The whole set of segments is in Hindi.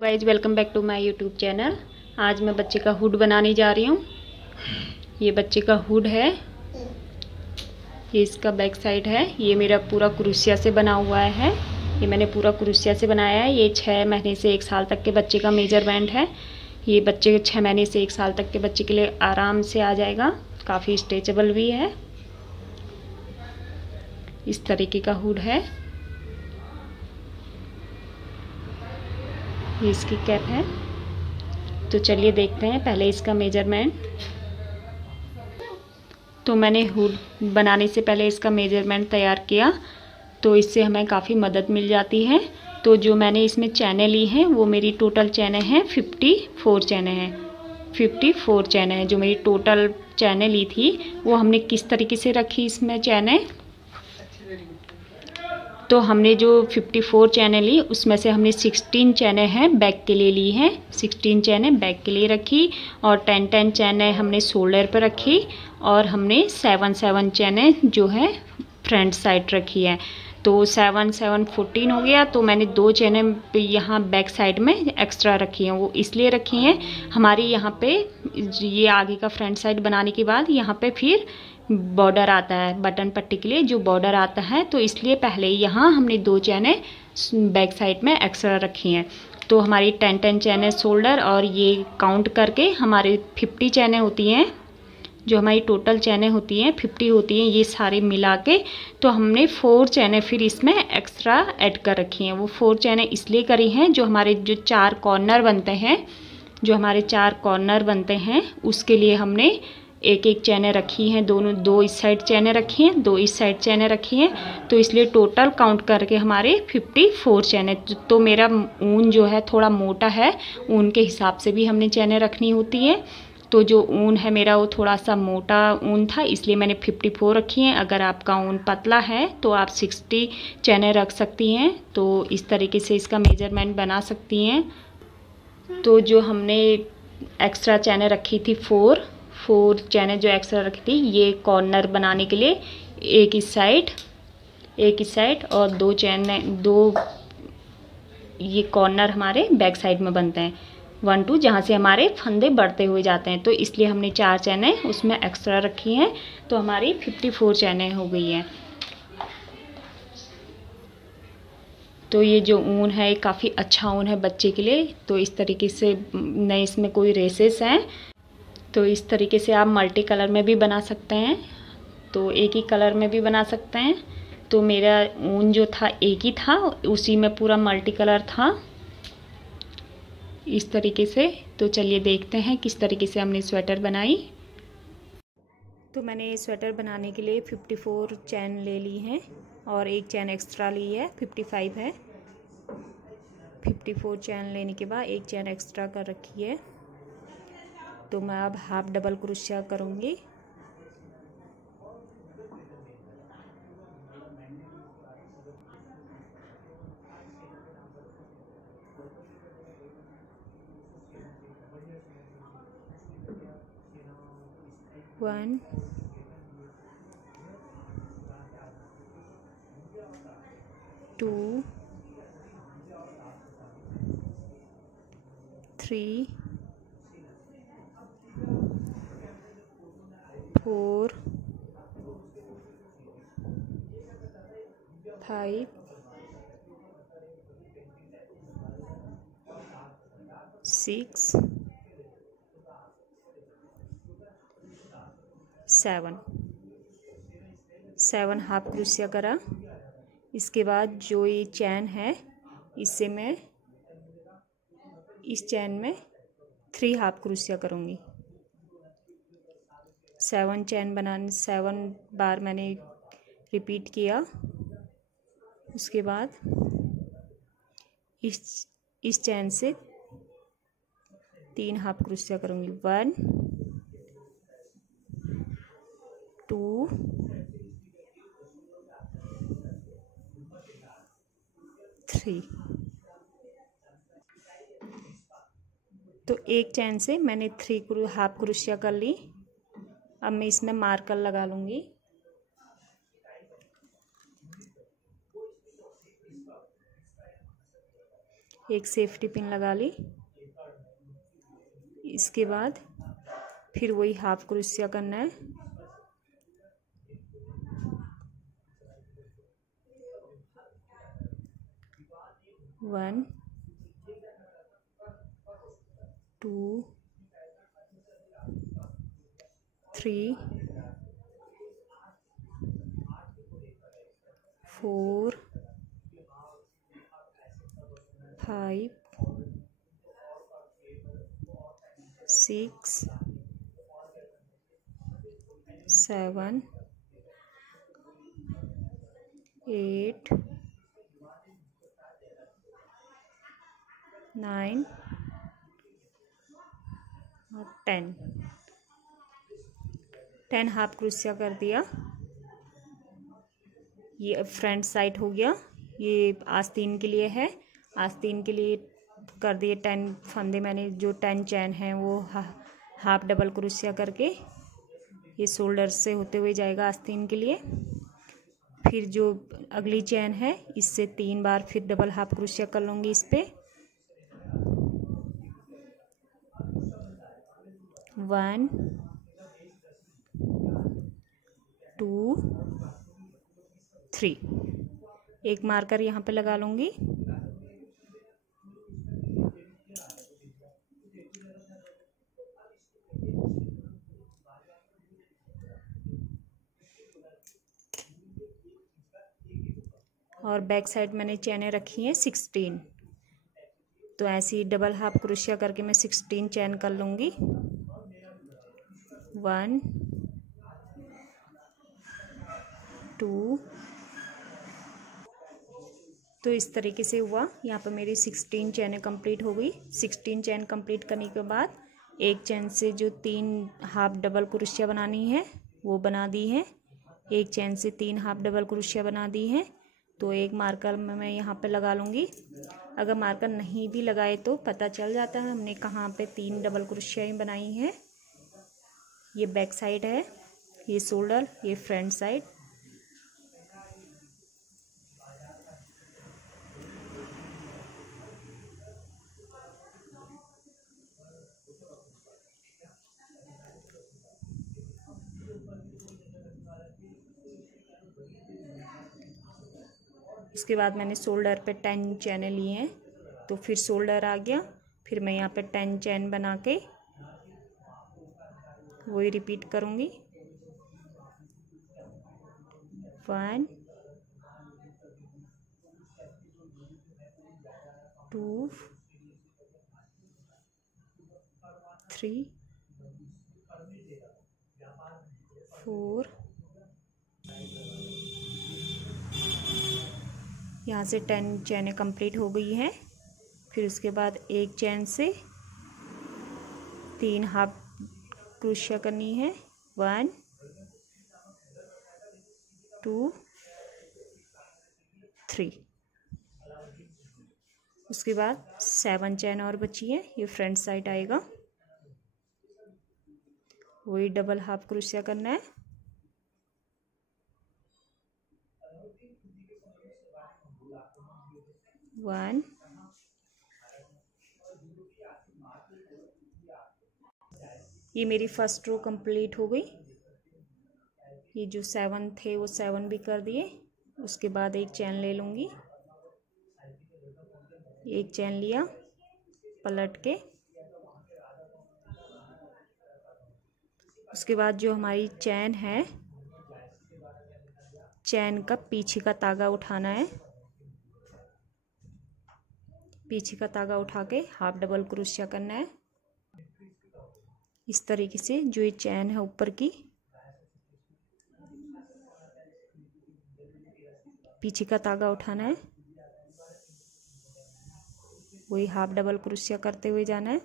Guys welcome back to my YouTube channel. आज मैं बच्चे का हुड बनाने जा रही हूँ। ये बच्चे का हुड है, ये इसका बैक साइड है। ये मेरा पूरा क्रोशिया से बना हुआ है। ये मैंने पूरा क्रोशिया से बनाया है। ये 6 महीने से 1 साल तक के बच्चे का मेजरमेंट है। ये बच्चे 6 महीने से 1 साल तक के बच्चे के लिए आराम से आ जाएगा। काफ़ी स्ट्रेचेबल भी है। इस तरीके का हुड है। ये इसकी कैप है। तो चलिए देखते हैं पहले इसका मेजरमेंट। तो मैंने हुड बनाने से पहले इसका मेजरमेंट तैयार किया, तो इससे हमें काफ़ी मदद मिल जाती है। तो जो मैंने इसमें चैनें ली हैं वो मेरी टोटल चैनें हैं 54 चैनें हैं। 54 चैनें हैं जो मेरी टोटल चैनें ली थी। वो हमने किस तरीके से रखी इसमें चैनें, तो हमने जो 54 चैनें ली उसमें से हमने 16 चैनें हैं बैक के लिए ली हैं। 16 चैनें बैक के लिए रखी और 10 चैनें हमने शोल्डर पर रखी और हमने 7 चैनें जो है फ्रंट साइड रखी है। तो 7 14 हो गया। तो मैंने 2 चैनें यहाँ बैक साइड में एक्स्ट्रा रखी हैं। वो इसलिए रखी हैं, हमारी यहाँ पे ये आगे का फ्रंट साइड बनाने के बाद यहाँ पे फिर बॉर्डर आता है बटन पट्टी के लिए, जो बॉर्डर आता है, तो इसलिए पहले यहाँ हमने 2 चैनें बैक साइड में एक्स्ट्रा रखी हैं। तो हमारी 10 चैनें शोल्डर और ये काउंट करके हमारी 50 चैनें होती हैं। जो हमारी टोटल चैनें होती हैं 50 होती हैं, ये सारे मिला के। तो हमने 4 चैनें फिर इसमें एक्स्ट्रा ऐड कर रखी हैं। वो 4 चैनें इसलिए करी हैं, जो हमारे जो 4 कॉर्नर बनते हैं, जो हमारे 4 कॉर्नर बनते हैं उसके लिए हमने एक चैनें रखी हैं। दो इस साइड चैनें रखी हैं, 2 इस साइड चैनें रखी हैं। तो इसलिए टोटल काउंट करके हमारे 54 चैनें। तो मेरा ऊन जो है थोड़ा मोटा है, ऊन के हिसाब से भी हमने चैनें रखनी होती हैं। तो जो ऊन है मेरा वो थोड़ा सा मोटा ऊन था, इसलिए मैंने 54 रखी हैं। अगर आपका ऊन पतला है तो आप 60 चैनें रख सकती हैं। तो इस तरीके से इसका मेजरमेंट बना सकती हैं। तो जो हमने एक्स्ट्रा चैनें रखी थी 4 चैनें जो एक्स्ट्रा रखी थी, ये कॉर्नर बनाने के लिए एक इस साइड और 2 चैनें, 2 ये कॉर्नर हमारे बैक साइड में बनते हैं 1 2, जहाँ से हमारे फंदे बढ़ते हुए जाते हैं। तो इसलिए हमने 4 चैनें उसमें एक्स्ट्रा रखी हैं। तो हमारी 54 चैनें हो गई हैं। तो ये जो ऊन है काफ़ी अच्छा ऊन है बच्चे के लिए। तो इस तरीके से नहीं इसमें कोई रेसेस हैं। तो इस तरीके से आप मल्टी कलर में भी बना सकते हैं, तो एक ही कलर में भी बना सकते हैं। तो मेरा ऊन जो था एक ही था, उसी में पूरा मल्टी कलर था इस तरीके से। तो चलिए देखते हैं किस तरीके से हमने स्वेटर बनाई। तो मैंने स्वेटर बनाने के लिए 54 चैन ले ली हैं और एक चैन एक्स्ट्रा ली है, 55 है। 54 चैन लेने के बाद एक चैन एक्स्ट्रा कर रखी है। तो मैं अब हाफ डबल क्रोशिया करूँगी। वन, 2, 3, 4, 5, 6, 7 हाफ क्रोशिया करा। इसके बाद जो ये चैन है इससे मैं इस चैन में 3 हाफ क्रोशिया करूँगी। 7 चैन बनाने 7 बार मैंने रिपीट किया। उसके बाद इस चैन से 3 हाफ क्रोशिया करूँगी। 1 2 3। तो एक चैन से मैंने 3 हाफ क्रोशिया कर ली। अब मैं इसमें मार्कर लगा लूँगी। एक सेफ्टी पिन लगा ली। इसके बाद फिर वही हाफ क्रोशिया करना है। 1 2 3 4 5 6 7 8 9 और 10 हाफ क्रोशिया कर दिया। ये फ्रंट साइड हो गया। ये आस्तीन के लिए है। आस्तीन के लिए कर दिए 10 फंदे मैंने, जो 10 चैन हैं वो हाफ डबल क्रोशिया करके ये शोल्डर से होते हुए जाएगा आस्तीन के लिए। फिर जो अगली चैन है इससे 3 बार फिर डबल हाफ क्रोशिया कर लूँगी इस पे। 1 2 3 एक मार्कर यहाँ पे लगा लूँगी। और बैक साइड मैंने चैनें रखी हैं 16, तो ऐसे ही डबल हाफ क्रोशिया करके मैं 16 चैन कर लूँगी। 1 2 तो इस तरीके से हुआ। यहाँ पर मेरी 16 चैनें कंप्लीट हो गई। 16 चैन कंप्लीट करने के बाद एक चैन से जो 3 हाफ डबल क्रोशिया बनानी है वो बना दी है। एक चैन से 3 हाफ डबल क्रोशिया बना दी है। तो एक मार्कर में मैं यहाँ पे लगा लूँगी। अगर मार्कर नहीं भी लगाए तो पता चल जाता है हमने कहाँ पे 3 डबल क्रोशिया बनाई हैं। ये बैक साइड है, ये शोल्डर, ये फ्रंट साइड। उसके बाद मैंने शोल्डर पे 10 चैन लिए हैं, तो फिर शोल्डर आ गया। फिर मैं यहाँ पे 10 चैन बना के वही रिपीट करूँगी। 1 2 3 4 यहाँ से 10 चैनें कंप्लीट हो गई हैं। फिर उसके बाद एक चैन से 3 हाफ क्रोशिया करनी है। 1 2 3। उसके बाद 7 चैन और बची है। ये फ्रंट साइड आएगा, वही डबल हाफ क्रोशिया करना है। 1 ये मेरी फर्स्ट रो कंप्लीट हो गई। ये जो 7 थे वो 7 भी कर दिए। उसके बाद एक चैन ले लूँगी, एक चैन लिया पलट के। उसके बाद जो हमारी चैन है, चैन का पीछे का तागा उठाना है। पीछे का तागा उठा के हाफ डबल क्रोशिया करना है। इस तरीके से जो ये चैन है ऊपर की, पीछे का तागा उठाना है, वही हाफ डबल क्रोशिया करते हुए जाना है।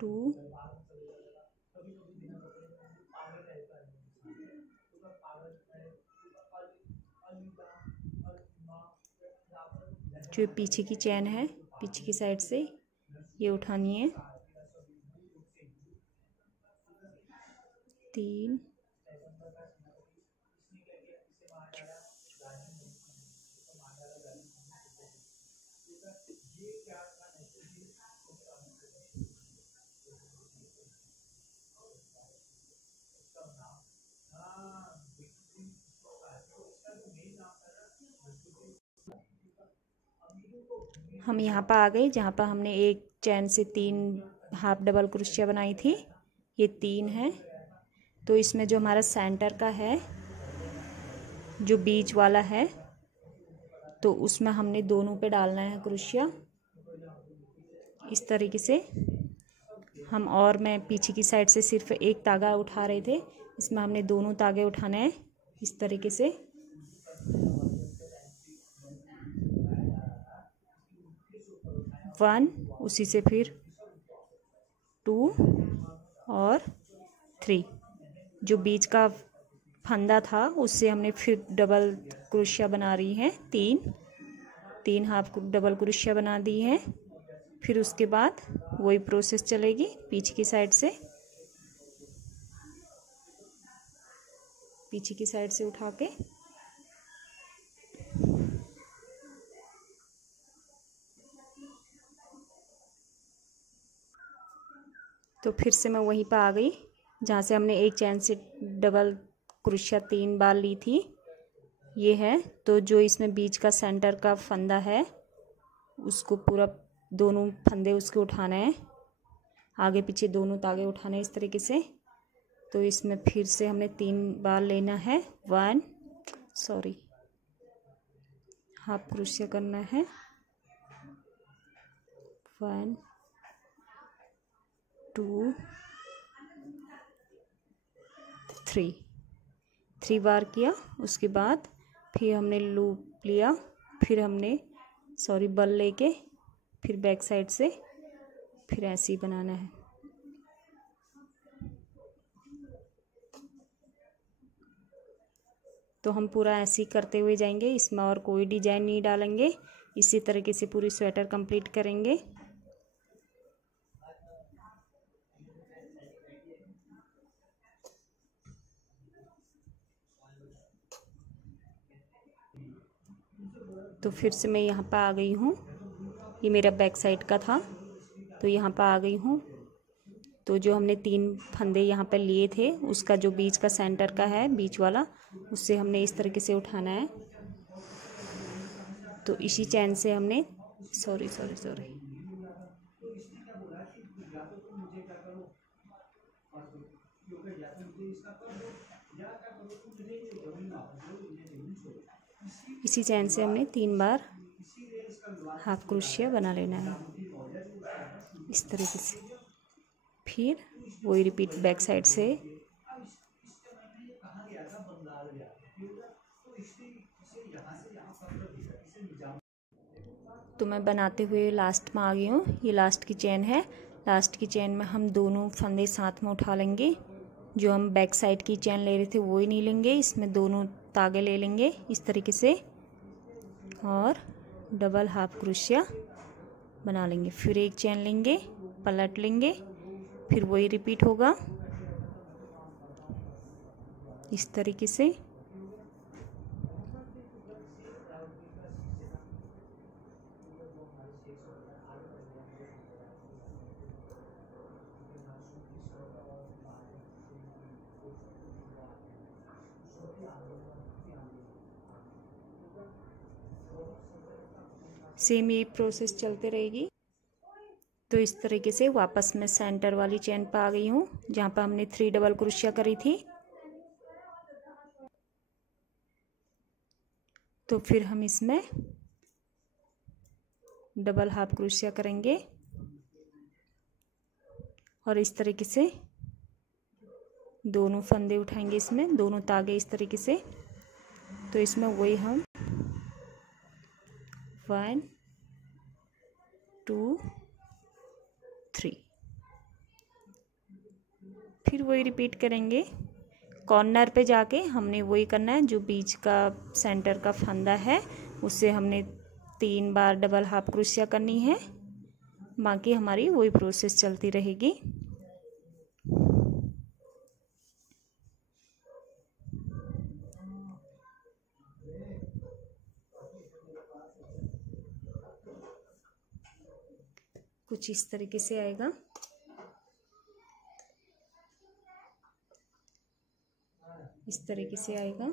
2 जो पीछे की चैन है, पीछे की साइड से ये उठानी है। 3 4 हम यहाँ पर आ गए जहाँ पर हमने एक चैन से 3 हाफ डबल क्रोशिया बनाई थी। ये 3 है। तो इसमें जो हमारा सेंटर का है, जो बीच वाला है, तो उसमें हमने दोनों पे डालना है क्रोशिया इस तरीके से। मैं पीछे की साइड से सिर्फ एक तागा उठा रहे थे, इसमें हमने दोनों तागे उठाने हैं इस तरीके से। वन, उसी से फिर 2 और 3। जो बीच का फंदा था उससे हमने फिर डबल क्रोशिया बना रही हैं, 3 हाफ डबल क्रोशिया बना दी है। फिर उसके बाद वही प्रोसेस चलेगी पीछे की साइड से उठा के। तो फिर से मैं वहीं पर आ गई जहाँ से हमने एक चैन से डबल क्रोशिया 3 बार ली थी। ये है। तो जो इसमें बीच का सेंटर का फंदा है उसको पूरा दोनों फंदे उसके उठाना है, आगे पीछे दोनों तागे उठाने हैं इस तरीके से। तो इसमें फिर से हमने 3 बार लेना है। हाफ क्रोशिया करना है। 1 2 3 बार किया। उसके बाद फिर हमने लूप लिया, फिर हमने बल लेके फिर बैक साइड से फिर ऐसे ही बनाना है। तो हम पूरा ऐसे ही करते हुए जाएंगे, इसमें और कोई डिजाइन नहीं डालेंगे। इसी तरीके से पूरी स्वेटर कंप्लीट करेंगे। तो फिर से मैं यहाँ पर आ गई हूँ, ये मेरा बैक साइड का था, तो यहाँ पर आ गई हूँ। तो जो हमने 3 फंदे यहाँ पर लिए थे उसका जो बीच का सेंटर का है, बीच वाला, उससे हमने इस तरीके से उठाना है। तो इसी चैन से हमने सॉरी इसी चैन से हमने 3 बार हाफ क्रोशिया बना लेना है इस तरीके से। फिर वही रिपीट बैक साइड से। तो मैं बनाते हुए लास्ट में आ गई हूँ। ये लास्ट की चेन है। लास्ट की चेन में हम दोनों फंदे साथ में उठा लेंगे। जो हम बैक साइड की चेन ले रहे थे वो ही नहीं लेंगे, इसमें दोनों तागे ले लेंगे इस तरीके से और डबल हाफ क्रोशिया बना लेंगे। फिर एक चेन लेंगे, पलट लेंगे, फिर वही रिपीट होगा इस तरीके से। सेम ये प्रोसेस चलते रहेगी। तो इस तरीके से वापस मैं सेंटर वाली चेन पर आ गई हूँ जहाँ पर हमने 3 डबल क्रोशिया करी थी। तो फिर हम इसमें डबल हाफ क्रोशिया करेंगे और इस तरीके से दोनों फंदे उठाएंगे, इसमें दोनों तागे इस तरीके से। तो इसमें वही हम 1 2 3 फिर वही रिपीट करेंगे। कॉर्नर पे जाके हमने वही करना है, जो बीच का सेंटर का फंदा है उससे हमने 3 बार डबल हाफ क्रोशिया करनी है। बाकी हमारी वही प्रोसेस चलती रहेगी। कुछ इस तरीके से आएगा। इस तरीके से आएगा।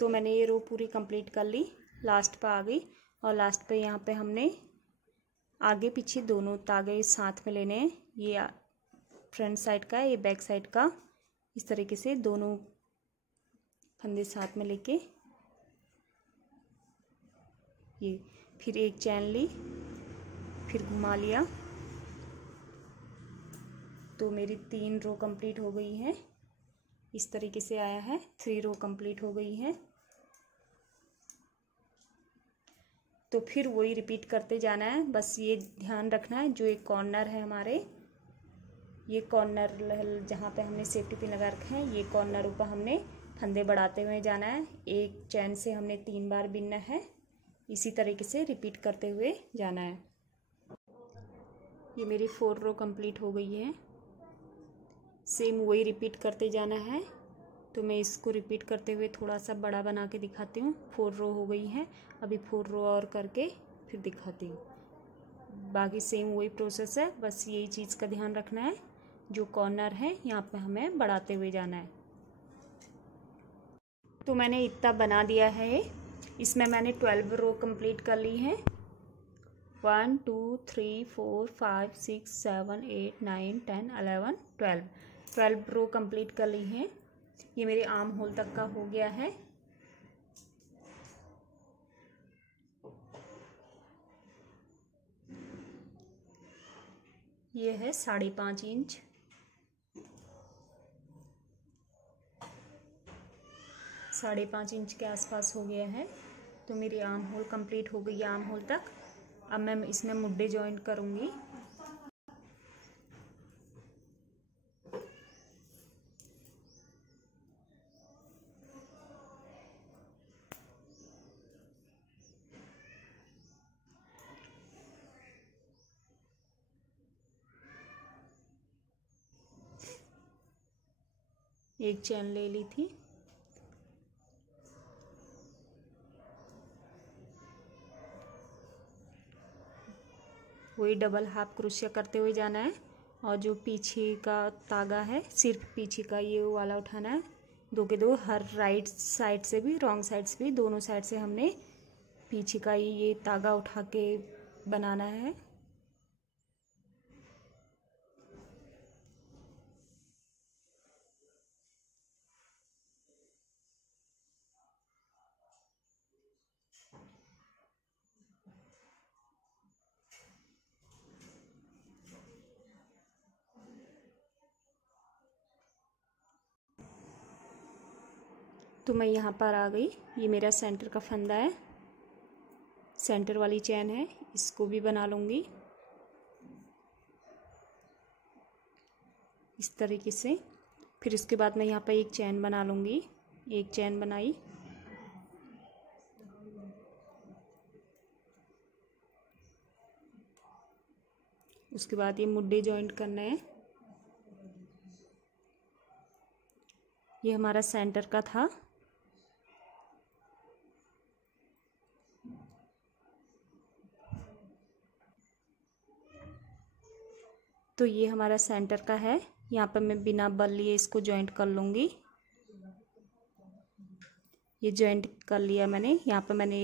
तो मैंने ये रो पूरी कंप्लीट कर ली, लास्ट पे आ गई। और लास्ट पे यहाँ पे हमने आगे पीछे दोनों तागे साथ में लेने हैं। ये फ्रंट साइड का, ये बैक साइड का, इस तरीके से दोनों फंदे साथ में लेके ये फिर एक चैन ली, फिर घुमा लिया। तो मेरी 3 रो कंप्लीट हो गई है। इस तरीके से आया है, 3 रो कंप्लीट हो गई है। तो फिर वही रिपीट करते जाना है। बस ये ध्यान रखना है, जो एक कॉर्नर है हमारे, ये कॉर्नर जहाँ पे हमने सेफ्टी पिन लगा रखे हैं, ये कॉर्नर ऊपर हमने फंदे बढ़ाते हुए जाना है। एक चैन से हमने 3 बार बिनना है। इसी तरीके से रिपीट करते हुए जाना है। ये मेरी 4 रो कंप्लीट हो गई है। सेम वही रिपीट करते जाना है। तो मैं इसको रिपीट करते हुए थोड़ा सा बड़ा बना के दिखाती हूँ। 4 रो हो गई है, अभी 4 रो और करके फिर दिखाती हूँ। बाकी सेम वही प्रोसेस है, बस यही चीज़ का ध्यान रखना है, जो कॉर्नर है यहाँ पे हमें बढ़ाते हुए जाना है। तो मैंने इतना बना दिया है। इसमें मैंने 12 रो कंप्लीट कर ली है। 1 2 3 4 5 6 7 8 9 10 11 12 रो कंप्लीट कर ली हैं। ये मेरे आर्म होल तक का हो गया है। ये है 5.5 इंच। 5.5 इंच के आसपास हो गया है। तो मेरी आर्म होल कंप्लीट हो गई है आर्म होल तक। अब मैं इसमें मुड्डे जॉइंट करूँगी। एक चैन ले ली थी, वही डबल हाफ क्रोशिया करते हुए जाना है। और जो पीछे का तागा है, सिर्फ पीछे का ये वाला उठाना है। 2 के 2, हर राइट साइड से भी रॉन्ग साइड से भी, दोनों साइड से हमने पीछे का ये तागा उठा के बनाना है। तो मैं यहाँ पर आ गई। ये मेरा सेंटर का फंदा है, सेंटर वाली चैन है, इसको भी बना लूँगी इस तरीके से। फिर इसके बाद मैं यहाँ पर एक चैन बना लूँगी। एक चैन बनाई, उसके बाद ये मुड्डे जॉइंट करना है। ये हमारा सेंटर का था। तो ये हमारा सेंटर का है। यहाँ पर मैं बिना बल लिए इसको जॉइंट कर लूँगी। ये जॉइंट कर लिया मैंने। यहाँ पर मैंने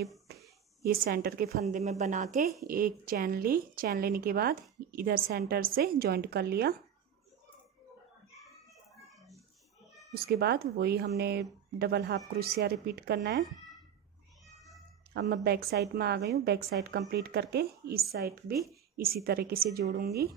ये सेंटर के फंदे में बना के एक चैन ली। चैन लेने के बाद इधर सेंटर से जॉइंट कर लिया। उसके बाद वही हमने डबल हाफ क्रोशिया रिपीट करना है। अब मैं बैक साइड में आ गई हूँ। बैक साइड कंप्लीट करके इस साइड भी इसी तरीके से जोड़ूंगी।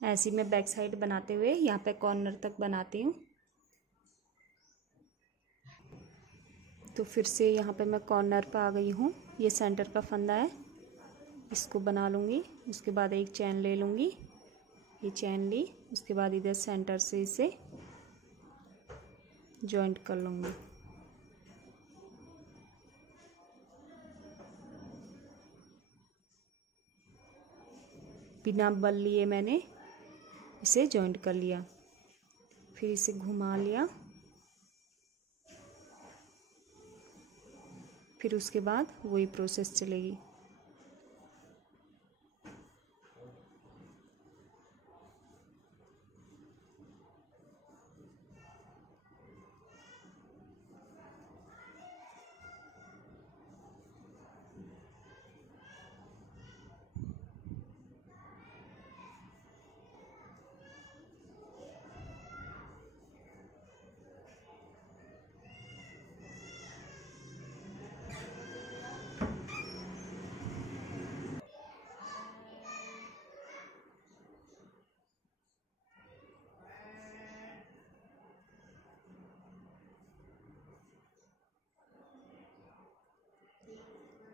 ऐसे मैं बैक साइड बनाते हुए यहाँ पे कॉर्नर तक बनाती हूँ। तो फिर से यहाँ पे मैं कॉर्नर पे आ गई हूँ। ये सेंटर का फंदा है, इसको बना लूँगी। उसके बाद एक चैन ले लूँगी। ये चैन ली, उसके बाद इधर सेंटर से इसे जॉइंट कर लूँगी। बिना बल लिए मैंने इसे जॉइंट कर लिया। फिर इसे घुमा लिया। फिर उसके बाद वही प्रोसेस चलेगी।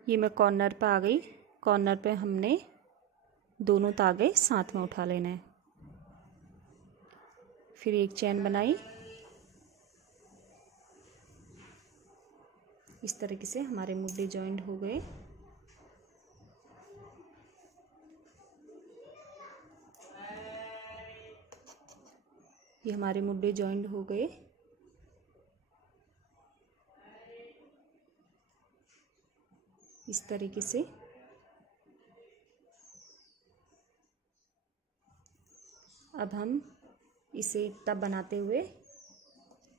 ये मैं कॉर्नर पे आ गई। कॉर्नर पे हमने दोनों तागे साथ में उठा लेना है। फिर एक चैन बनाई। इस तरीके से हमारे मुड्डे जॉइंट हो गए। ये हमारे मुड्डे जॉइंट हो गए। इस तरीके से अब हम इसे तब बनाते हुए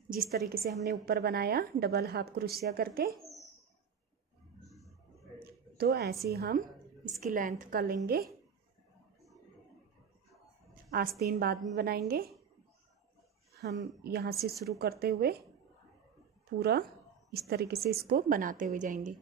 जिस तरीके से हमने ऊपर बनाया डबल हाफ क्रोशिया करके, तो ऐसे ही हम इसकी लेंथ कर लेंगे। आस्तीन बाद में बनाएंगे। हम यहाँ से शुरू करते हुए पूरा इस तरीके से इसको बनाते हुए जाएंगे।